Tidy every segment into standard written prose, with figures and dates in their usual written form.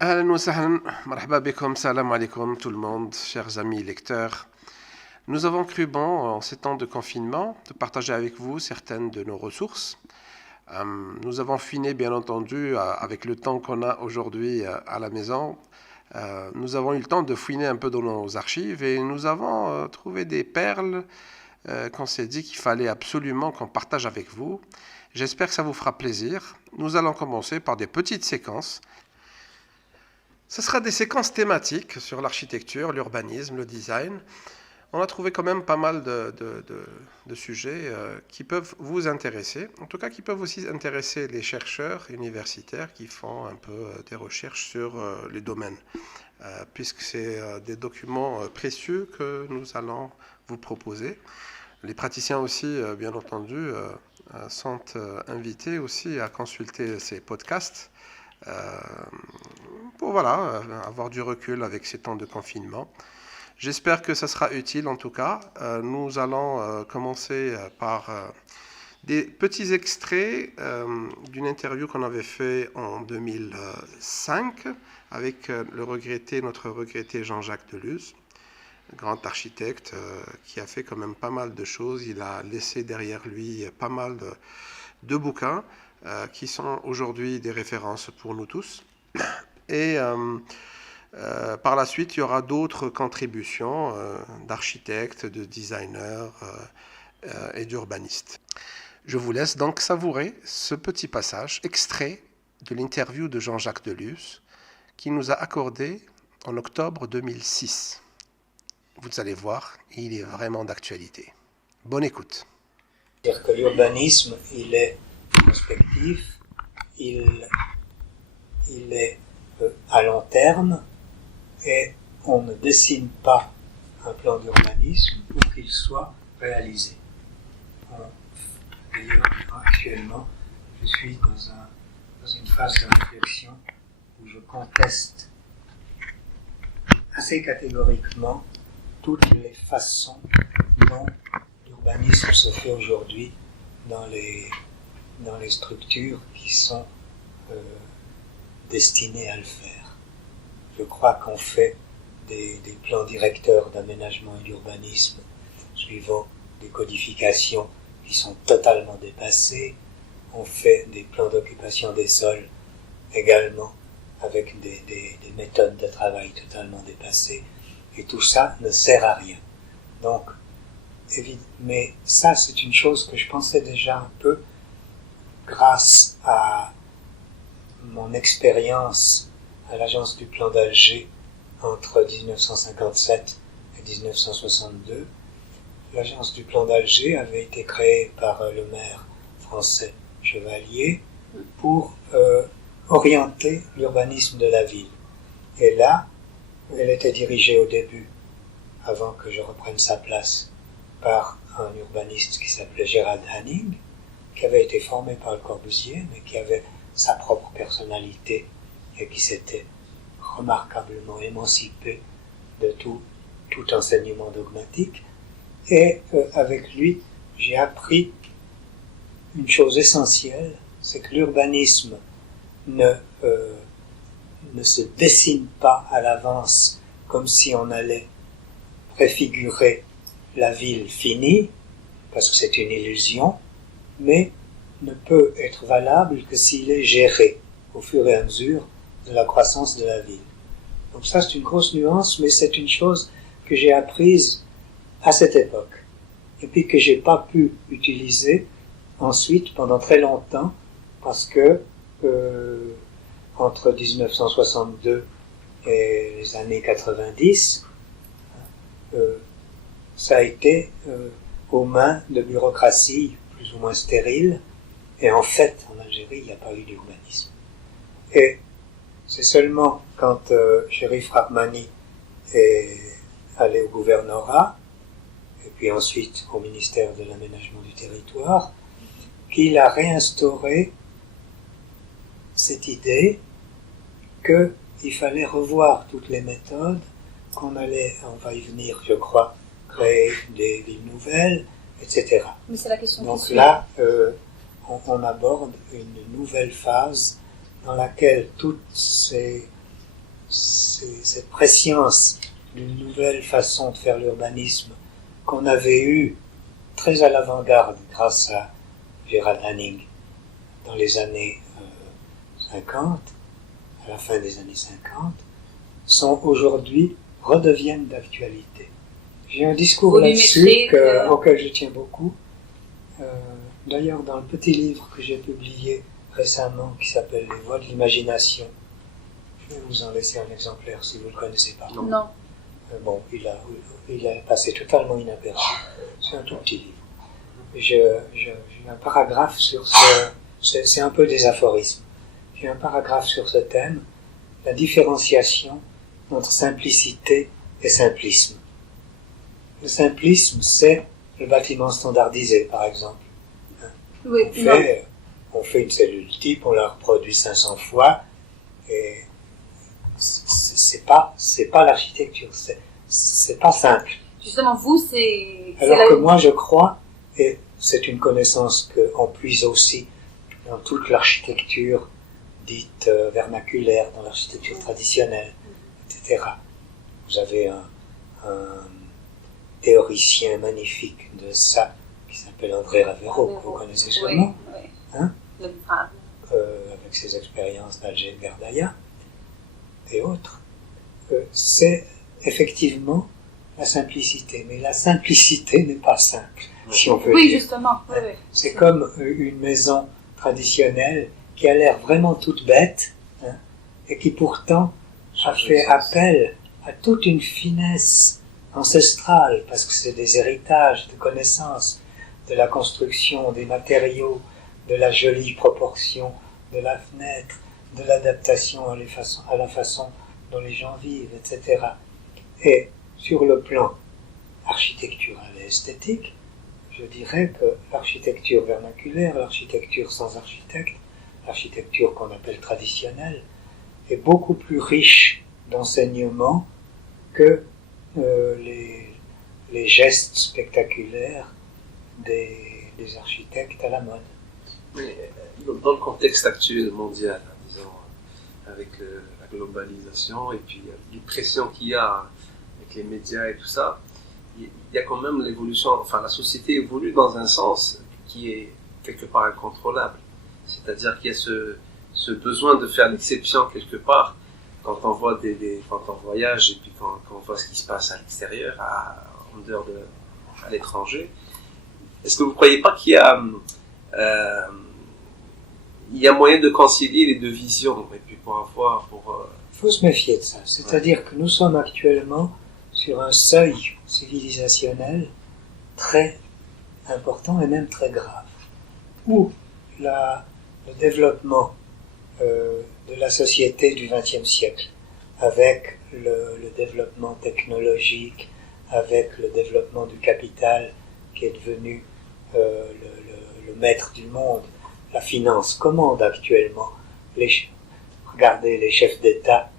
Ahlan wa sahlan, marhaba bikum, salam alaikum tout le monde, chers amis lecteurs. Nous avons cru bon, en ces temps de confinement, de partager avec vous certaines de nos ressources. Nous avons fini, bien entendu, avec le temps qu'on a aujourd'hui à la maison. Nous avons eu le temps de fouiner un peu dans nos archives et nous avons trouvé des perles qu'on s'est dit qu'il fallait absolument qu'on partage avec vous. J'espère que ça vous fera plaisir. Nous allons commencer par des petites séquences. Ce sera des séquences thématiques sur l'architecture, l'urbanisme, le design. On a trouvé quand même pas mal de sujets qui peuvent vous intéresser, en tout cas qui peuvent aussi intéresser les chercheurs universitaires qui font un peu des recherches sur les domaines, puisque c'est des documents précieux que nous allons vous proposer. Les praticiens aussi, bien entendu, sont invités aussi à consulter ces podcasts pour voilà, avoir du recul avec ces temps de confinement. J'espère que ça sera utile en tout cas. Nous allons commencer par des petits extraits d'une interview qu'on avait fait en 2005 avec notre regretté Jean-Jacques Deluz, grand architecte qui a fait quand même pas mal de choses. Il a laissé derrière lui pas mal de bouquins qui sont aujourd'hui des références pour nous tous. Et par la suite, il y aura d'autres contributions d'architectes, de designers et d'urbanistes. Je vous laisse donc savourer ce petit passage extrait de l'interview de Jean-Jacques Deluz qui nous a accordé en octobre 2006. Vous allez voir, il est vraiment d'actualité. Bonne écoute. C'est-à-dire que l'urbanisme, il est prospectif, il est à long terme, et on ne dessine pas un plan d'urbanisme pour qu'il soit réalisé. D'ailleurs, actuellement, je suis dans une phase de réflexion où je conteste assez catégoriquement toutes les façons dont l'urbanisme se fait aujourd'hui dans les structures qui sont destinées à le faire. Je crois qu'on fait des plans directeurs d'aménagement et d'urbanisme suivant des codifications qui sont totalement dépassées. On fait des plans d'occupation des sols également avec des méthodes de travail totalement dépassées. Et tout ça ne sert à rien. Donc, mais ça, c'est une chose que je pensais déjà un peu grâce à mon expérience à l'agence du plan d'Alger entre 1957 et 1962. L'agence du plan d'Alger avait été créée par le maire français Chevalier pour orienter l'urbanisme de la ville. Et là, elle était dirigée au début, avant que je reprenne sa place, par un urbaniste qui s'appelait Gérald Hanning, qui avait été formé par Le Corbusier, mais qui avait sa propre personnalité et qui s'était remarquablement émancipé de tout enseignement dogmatique. Et avec lui, j'ai appris une chose essentielle, c'est que l'urbanisme ne se dessine pas à l'avance comme si on allait préfigurer la ville finie, parce que c'est une illusion, mais ne peut être valable que s'il est géré au fur et à mesure de la croissance de la ville. Donc ça, c'est une grosse nuance, mais c'est une chose que j'ai apprise à cette époque, et puis que j'ai pas pu utiliser ensuite pendant très longtemps, parce que entre 1962 et les années 90, ça a été aux mains de bureaucratie plus ou moins stérile, et en fait, en Algérie, il n'y a pas eu d'urbanisme. Et c'est seulement quand Chérif Rahmani est allé au gouvernorat, et puis ensuite au ministère de l'Aménagement du Territoire, qu'il a réinstauré cette idée qu'il fallait revoir toutes les méthodes, on va y venir, je crois, créer des villes nouvelles, etc. Mais c'est la question. Donc là, on aborde une nouvelle phase dans laquelle toutes ces cette prescience d'une nouvelle façon de faire l'urbanisme qu'on avait eue très à l'avant-garde grâce à Gerald Hanning dans les années 50, à la fin des années 50, sont aujourd'hui, redeviennent d'actualité. J'ai un discours là-dessus auquel je tiens beaucoup. D'ailleurs, dans le petit livre que j'ai publié récemment, qui s'appelle Les voies de l'imagination, je vais vous en laisser un exemplaire si vous ne le connaissez pas. Non. Bon, il a passé totalement inaperçu. C'est un tout petit livre. J'ai un paragraphe sur c'est un peu des aphorismes. J'ai un paragraphe sur ce thème, la différenciation entre simplicité et simplisme. Le simplisme, c'est le bâtiment standardisé, par exemple. Oui, on fait une cellule type, on la reproduit 500 fois, et c'est pas l'architecture, c'est pas simple. Justement, vous, c'est alors que moi, je crois, et c'est une connaissance qu'on puise aussi dans toute l'architecture dite vernaculaire, dans l'architecture traditionnelle, etc. Vous avez un théoricien magnifique de ça, qui s'appelle André Ravero, que vous connaissez sûrement, oui. Hein? Avec ses expériences d'Alger de Gardaïa et autres. C'est effectivement la simplicité, mais la simplicité n'est pas simple, si on peut dire. Justement. Oui. C'est comme une maison traditionnelle qui a l'air vraiment toute bête, hein, et qui pourtant a fait appel à toute une finesse ancestrale, parce que c'est des héritages de connaissances, de la construction, des matériaux, de la jolie proportion de la fenêtre, de l'adaptation à la façon dont les gens vivent, etc. Et sur le plan architectural et esthétique, je dirais que l'architecture vernaculaire, l'architecture sans architecte, l'architecture qu'on appelle traditionnelle, est beaucoup plus riche d'enseignements que les gestes spectaculaires des architectes à la mode. Mais dans le contexte actuel mondial, disons, avec la globalisation et puis les pressions qu'il y a avec les médias et tout ça, il y a quand même l'évolution, enfin la société évolue dans un sens qui est quelque part incontrôlable. C'est-à-dire qu'il y a ce besoin de faire l'exception quelque part quand on voit quand on voyage et puis quand on voit ce qui se passe à l'extérieur, en dehors à l'étranger. Est-ce que vous ne croyez pas qu'il y a moyen de concilier les deux visions et puis Il faut se méfier de ça. C'est-à-dire que nous sommes actuellement sur un seuil civilisationnel très important et même très grave, où le développement de la société du XXe siècle, avec le développement technologique, avec le développement du capital qui est devenu le maître du monde, la finance commande actuellement. Regardez les chefs d'État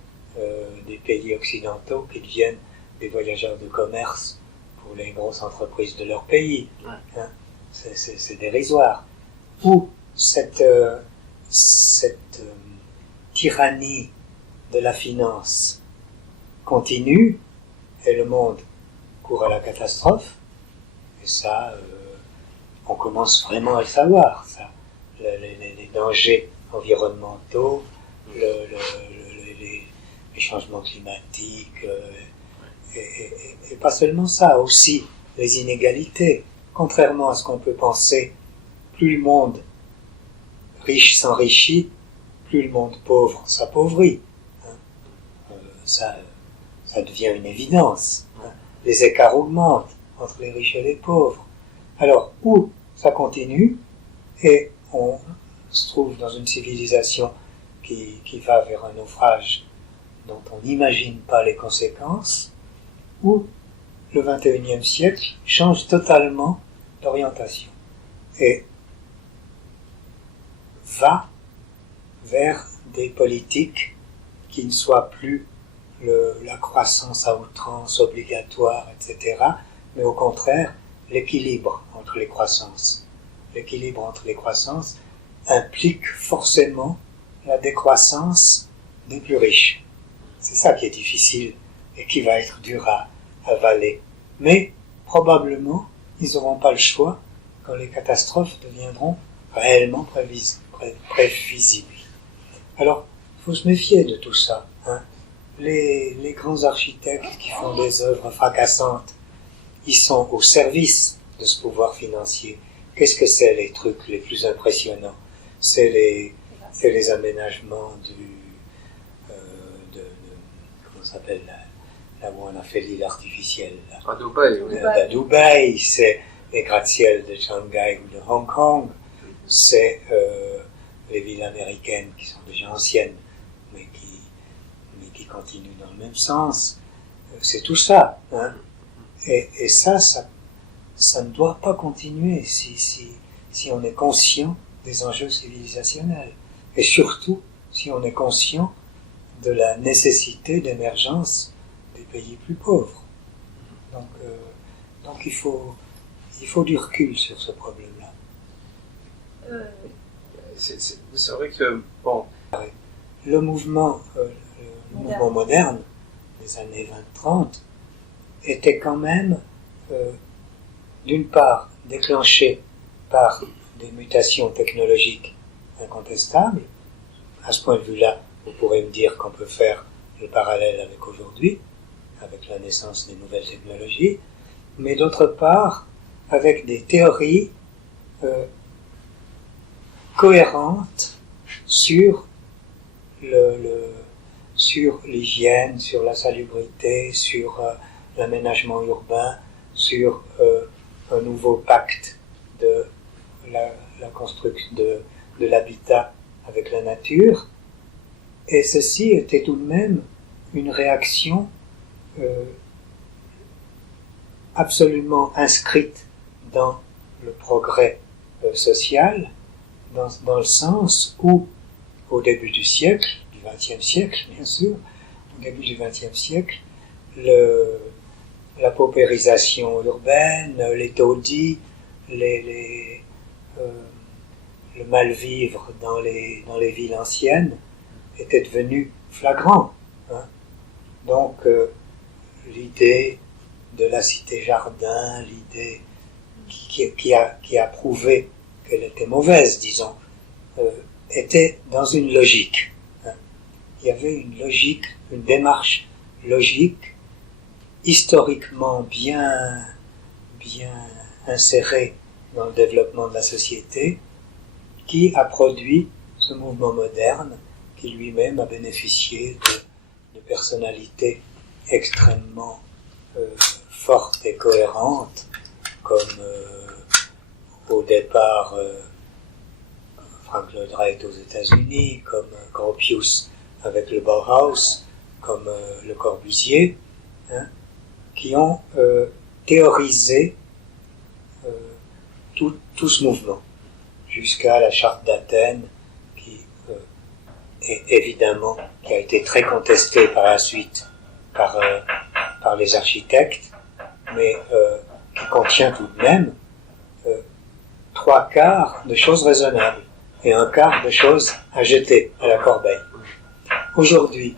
des pays occidentaux qui deviennent des voyageurs de commerce pour les grosses entreprises de leur pays. Hein, c'est dérisoire. Ou cette tyrannie de la finance continue et le monde court à la catastrophe. Et ça, on commence vraiment à le savoir, ça. Les dangers environnementaux, les changements climatiques, et pas seulement ça, aussi les inégalités. Contrairement à ce qu'on peut penser, plus le monde riche s'enrichit, plus le monde pauvre s'appauvrit. Hein. Ça devient une évidence. Hein. Les écarts augmentent entre les riches et les pauvres. Alors, où ça continue, et on se trouve dans une civilisation qui va vers un naufrage dont on n'imagine pas les conséquences, où le XXIe siècle change totalement d'orientation et va vers des politiques qui ne soient plus la croissance à outrance obligatoire, etc., mais au contraire l'équilibre entre les croissances. L'équilibre entre les croissances implique forcément la décroissance des plus riches. C'est ça qui est difficile et qui va être dur à avaler. Mais probablement, ils n'auront pas le choix quand les catastrophes deviendront réellement prévisibles. Alors, il faut se méfier de tout ça. Hein. Les grands architectes qui font des œuvres fracassantes, ils sont au service de ce pouvoir financier. Qu'est-ce que c'est les trucs les plus impressionnants? C'est les aménagements comment ça s'appelle là où on a fait l'île artificielle. À Dubaï, oui. À Dubaï, c'est les gratte-ciels de Shanghai ou de Hong Kong, c'est les villes américaines qui sont déjà anciennes, mais qui continuent dans le même sens. C'est tout ça. Hein. Et ça ne doit pas continuer si on est conscient des enjeux civilisationnels. Et surtout, si on est conscient de la nécessité d'émergence des pays plus pauvres. Donc il faut du recul sur ce problème-là. C'est vrai que, bon... Le mouvement moderne des années 20-30 était quand même, d'une part, déclenché par des mutations technologiques incontestables. À ce point de vue-là, vous pourrez me dire qu'on peut faire le parallèle avec aujourd'hui, avec la naissance des nouvelles technologies, mais d'autre part, avec des théories cohérentes sur sur l'hygiène, sur la salubrité, sur l'aménagement urbain, sur un nouveau pacte de la construction de l'habitat avec la nature. Et ceci était tout de même une réaction absolument inscrite dans le progrès social, dans le sens où, au début du siècle, du XXe siècle bien sûr, au début du XXe siècle, la paupérisation urbaine, les taudis, le mal-vivre dans les villes anciennes était devenu flagrant. Hein. Donc l'idée de la cité-jardin, l'idée qui a prouvé qu'elle était mauvaise, disons, était dans une logique. Hein. Il y avait une logique, une démarche logique, historiquement bien insérée dans le développement de la société, qui a produit ce mouvement moderne, qui lui-même a bénéficié de personnalités extrêmement fortes et cohérentes, comme au départ Frank Lloyd Wright aux États-Unis, comme Gropius avec le Bauhaus, comme Le Corbusier, hein, qui ont théorisé tout ce mouvement, jusqu'à la Charte d'Athènes, qui a été très contestée par la suite par les architectes, mais qui contient tout de même 3/4 de choses raisonnables et 1/4 de choses à jeter à la corbeille. Aujourd'hui,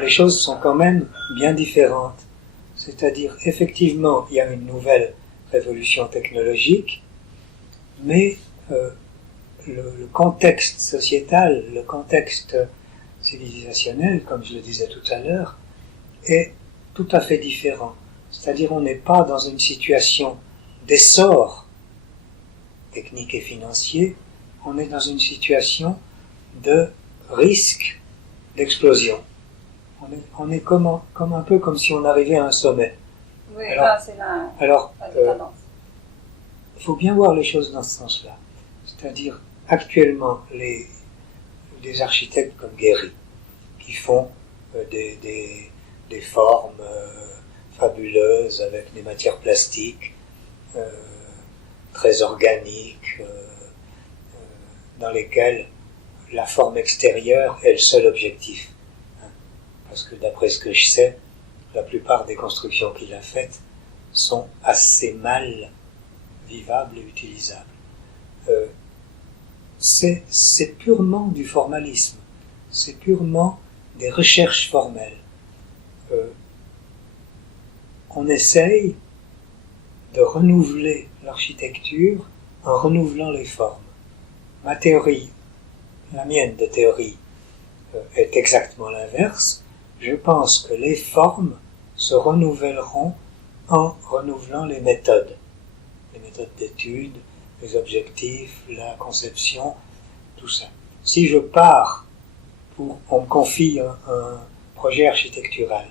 les choses sont quand même bien différentes. C'est-à-dire, effectivement, il y a une nouvelle révolution technologique, mais le contexte sociétal, le contexte civilisationnel, comme je le disais tout à l'heure, est tout à fait différent. C'est-à-dire, on n'est pas dans une situation d'essor technique et financier, on est dans une situation de risque d'explosion. On est comme un peu comme si on arrivait à un sommet. Oui, là, c'est la tendance. Il faut bien voir les choses dans ce sens-là. C'est-à-dire, actuellement, des architectes comme Gehry, qui font des formes fabuleuses avec des matières plastiques, très organiques, dans lesquelles la forme extérieure est le seul objectif. Parce que d'après ce que je sais, la plupart des constructions qu'il a faites sont assez mal vivables et utilisables. C'est purement du formalisme, c'est purement des recherches formelles. on essaye de renouveler l'architecture en renouvelant les formes. Ma théorie, la mienne de théorie, est exactement l'inverse. Je pense que les formes se renouvelleront en renouvelant les méthodes d'étude, les objectifs, la conception, tout ça. Si je pars on me confie un projet architectural,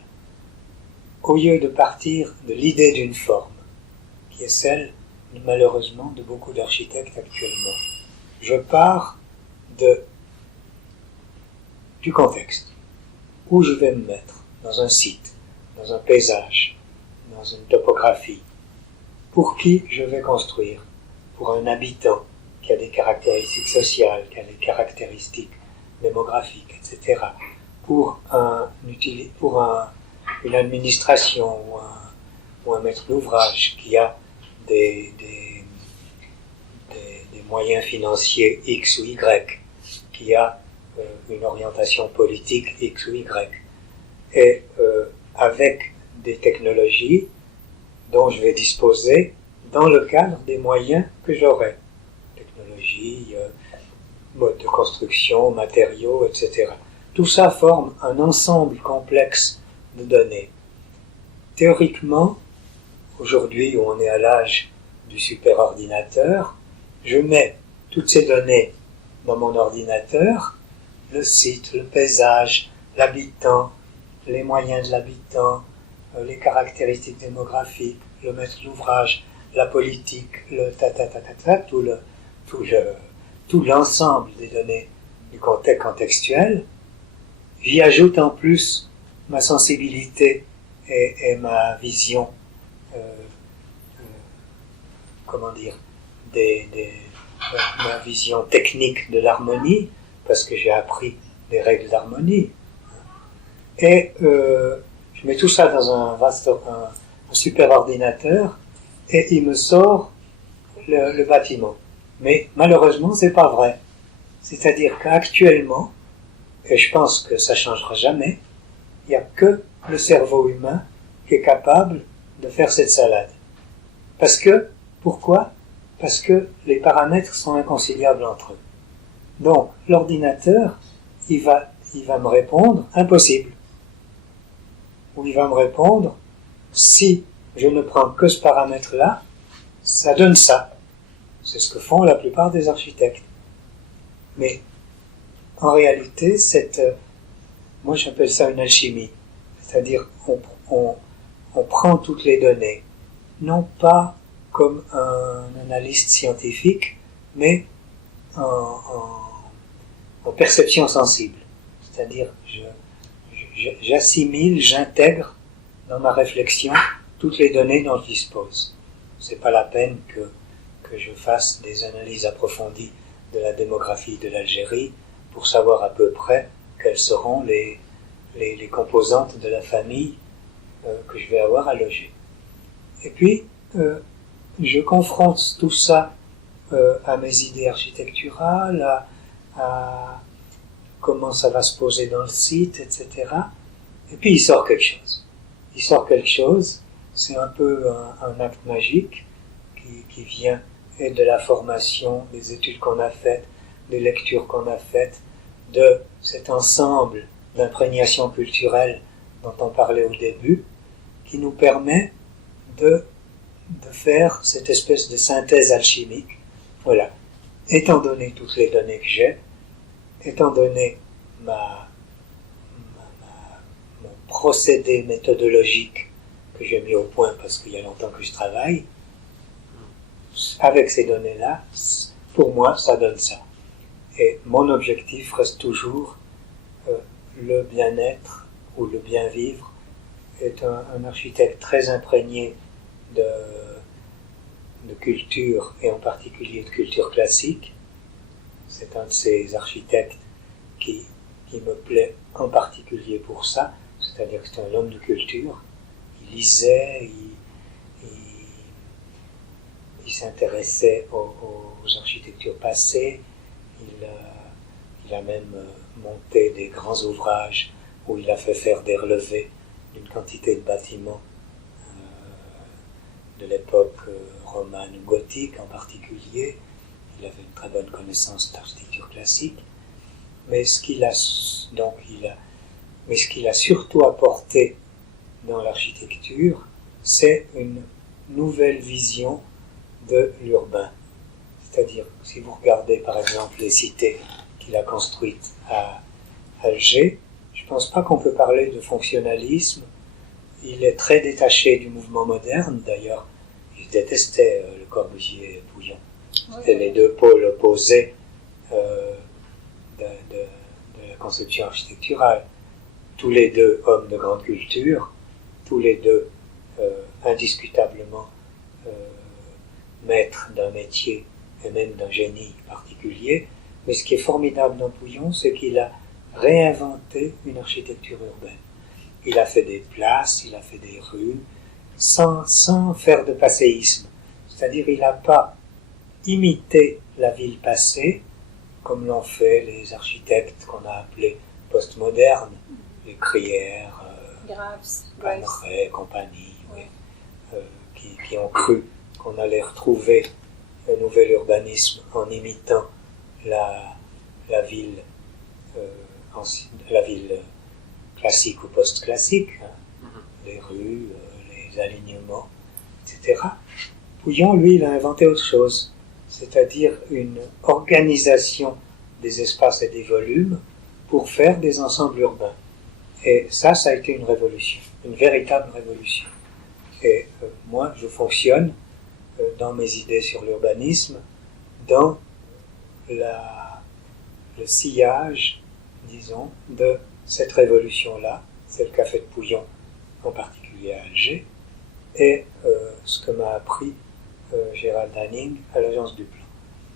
au lieu de partir de l'idée d'une forme, qui est celle, malheureusement, de beaucoup d'architectes actuellement, je pars du contexte, où je vais me mettre, dans un site, dans un paysage, dans une topographie, pour qui je vais construire, pour un habitant qui a des caractéristiques sociales, qui a des caractéristiques démographiques, etc., pour une administration ou un maître d'ouvrage qui a des moyens financiers X ou Y, qui a une orientation politique X ou Y, et avec des technologies dont je vais disposer dans le cadre des moyens que j'aurai. Technologie, mode de construction, matériaux, etc. Tout ça forme un ensemble complexe de données. Théoriquement, aujourd'hui où on est à l'âge du superordinateur, je mets toutes ces données dans mon ordinateur, le site, le paysage, l'habitant, les moyens de l'habitant, les caractéristiques démographiques, le maître d'ouvrage, la politique, le tout l'ensemble des données du contexte contextuel. J'y ajoute en plus ma sensibilité et ma vision, ma vision technique de l'harmonie, parce que j'ai appris des règles d'harmonie. Et je mets tout ça dans un super ordinateur et il me sort le bâtiment. Mais malheureusement, c'est pas vrai. C'est-à-dire qu'actuellement, et je pense que ça changera jamais, il n'y a que le cerveau humain qui est capable de faire cette salade. Pourquoi ? Parce que les paramètres sont inconciliables entre eux. Donc, l'ordinateur, il va me répondre impossible. Ou il va me répondre, si je ne prends que ce paramètre-là, ça donne ça. C'est ce que font la plupart des architectes. Mais en réalité, moi j'appelle ça une alchimie. C'est-à-dire on prend toutes les données, non pas comme un analyste scientifique, mais en perception sensible. C'est-à-dire j'assimile, j'intègre dans ma réflexion toutes les données dont je dispose. C'est pas la peine que je fasse des analyses approfondies de la démographie de l'Algérie pour savoir à peu près quelles seront les composantes de la famille que je vais avoir à loger. Et puis, je confronte tout ça à mes idées architecturales, à comment ça va se poser dans le site, etc. Et puis il sort quelque chose. C'est un peu un acte magique qui vient et de la formation, des études qu'on a faites, des lectures qu'on a faites, de cet ensemble d'imprégnation culturelle dont on parlait au début, qui nous permet de faire cette espèce de synthèse alchimique. Voilà. Étant donné toutes les données que j'ai, étant donné mon procédé méthodologique que j'ai mis au point parce qu'il y a longtemps que je travaille, avec ces données-là, pour moi, ça donne ça. Et mon objectif reste toujours le bien-être ou le bien-vivre. Est un architecte très imprégné de culture, et en particulier de culture classique. C'est un de ces architectes qui me plaît en particulier pour ça, c'est-à-dire que c'est un homme de culture. Il lisait, il s'intéressait aux architectures passées, il a même monté des grands ouvrages où il a fait faire des relevés d'une quantité de bâtiments de l'époque romane gothique en particulier. Il avait une très bonne connaissance d'architecture classique. Mais ce qu'il a surtout apporté dans l'architecture, c'est une nouvelle vision de l'urbain. C'est-à-dire, si vous regardez par exemple les cités qu'il a construites à Alger, je ne pense pas qu'on peut parler de fonctionnalisme. Il est très détaché du mouvement moderne, d'ailleurs. Il détestait Le Corbusier et Pouillon. C'était les deux pôles opposés de la conception architecturale. Tous les deux hommes de grande culture, tous les deux indiscutablement maîtres d'un métier et même d'un génie particulier. Mais ce qui est formidable dans Pouillon, c'est qu'il a réinventé une architecture urbaine. Il a fait des places, il a fait des rues, sans faire de passéisme. C'est-à-dire, il n'a pas imité la ville passée, comme l'ont fait les architectes qu'on a appelés postmodernes, les Crières, Paneret et compagnie, qui ont cru qu'on allait retrouver un nouvel urbanisme en imitant la ville classique ou post-classique, les rues, les alignements, etc. Pouillon, lui, il a inventé autre chose, c'est-à-dire une organisation des espaces et des volumes pour faire des ensembles urbains. Et ça a été une révolution, une véritable révolution. Et moi, je fonctionne dans mes idées sur l'urbanisme, dans le sillage, disons, de cette révolution-là, celle qu'a faite Pouillon, en particulier à Alger, et ce que m'a appris Gérald Hanning à l'Agence du Plan.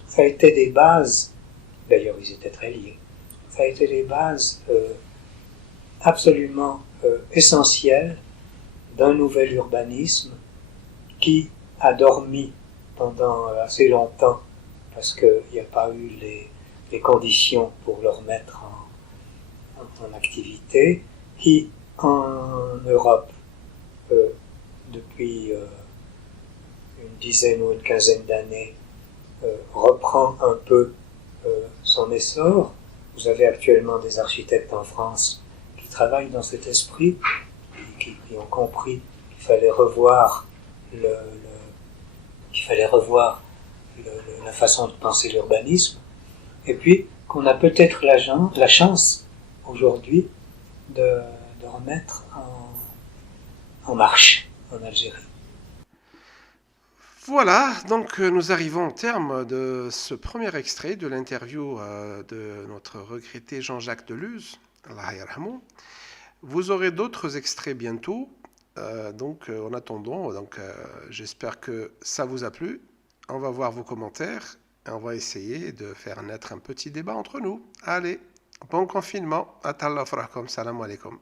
Ça a été des bases, d'ailleurs ils étaient très liés, ça a été des bases absolument essentielles d'un nouvel urbanisme qui a dormi pendant assez longtemps parce qu'il n'y a pas eu les conditions pour le remettre en activité, qui en Europe depuis une dizaine ou une quinzaine d'années reprend un peu son essor. Vous avez actuellement des architectes en France qui travaillent dans cet esprit, qui ont compris qu'il fallait revoir la façon de penser l'urbanisme, et puis qu'on a peut-être la chance aujourd'hui de remettre en marche en Algérie. Voilà, donc nous arrivons au terme de ce premier extrait de l'interview de notre regretté Jean-Jacques Deluz. Allah yarhamou. Vous aurez d'autres extraits bientôt. En attendant, j'espère que ça vous a plu. On va voir vos commentaires et on va essayer de faire naître un petit débat entre nous. Allez, bon confinement. Atallah frahkom. Salam alaikum.